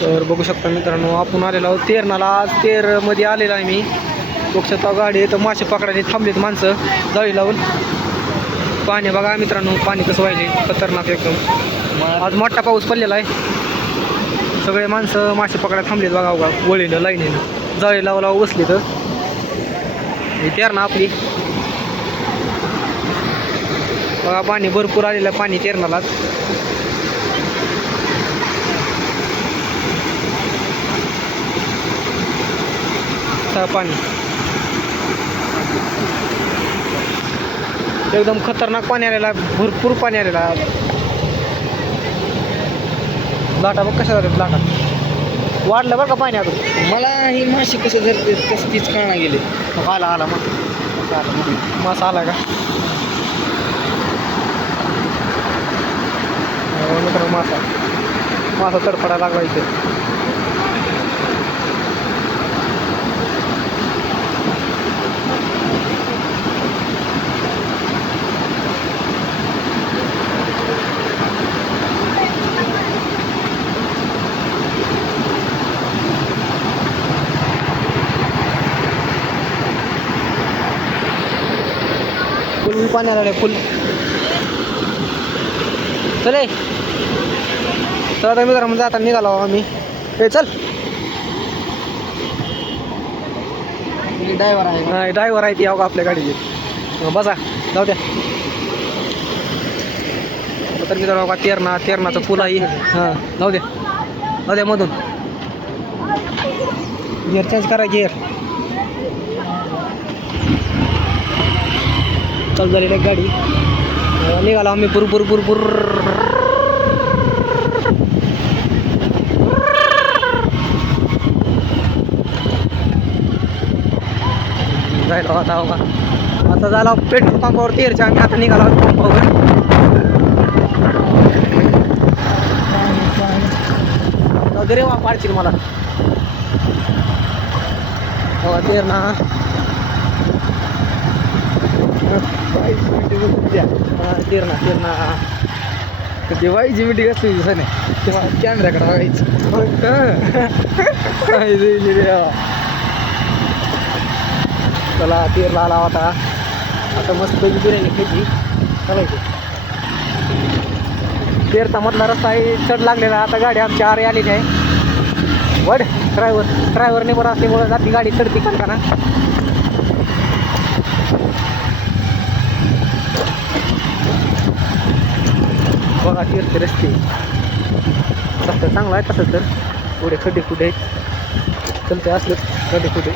तर बघू शकता मित्रांनो, आपण आलेलो आहोत तेरणाला. आज तेरमध्ये आलेला आहे मी. बघू गाडी आहे तर मासे पकडायला थांबलेत माणसं जाळी लावून. पाणी बघा मित्रांनो, पाणी कसं व्हायले खतरनाक एकदम. आज मोठा पाऊस पडलेला आहे. सगळे माणसं मासे पकडायला थांबलेत बघा. बघा वळीनं लाईनीनं जाळी लावू बसली. तर तेरणा आपली बघा, पाणी भरपूर आलेलं पाणी तेरणालाच. पाणी एकदम खतरनाक पाणी आलेला, भरपूर पाणी आलेला. लाटा बघ कशा जातात, लाटा वाढलं बरं का पाणी. आता मला ही माशी कसं धरते तसं तीच कळणार गेले. आला मग मासा आला का मित्रांनो? मासा तडफडा लागला इथे. फुल पाणी आलं फुल. चले तर आता मित्रांनो आता निघालो आम्ही. हे चल, ड्रायव्हर आहे. नाही ड्रायव्हर आहे ती अवघा आपल्या गाडीची. बसा, जाऊ द्या. तर मित्रांनो बघा, तेरणाचं पूल आहे. हां जाऊ द्या मधून. गिअर चेंज करा, गिअर चालू झालेली एक गाडी. निघाला आम्ही बुरबुर. जायला आता झाला पेट्रोल पंपावर तेरच्या. आम्ही आता निघाला पंपावर. गरे वा पाडशील मला तेरणा. तेरणा दिवाळीची मिठी कसली दिसत तेव्हा कॅमेऱ्याकडे बघायची. चला तेरला आला होता. आता मस्त बिर्याणी खायची चालायची. तेरचा मधला रस्ता आहे, चढ लागलेला. आता गाडी आमची आरे आलेली आहे. वड ड्रायव्हरने बरं असल्यामुळं जाती गाडी चढती ना. बघा तीरचे रस्ते रस्ता चांगला आहे. तसं तर पुढे खड्डे कुठे चलते असलं खड्डे कुठे.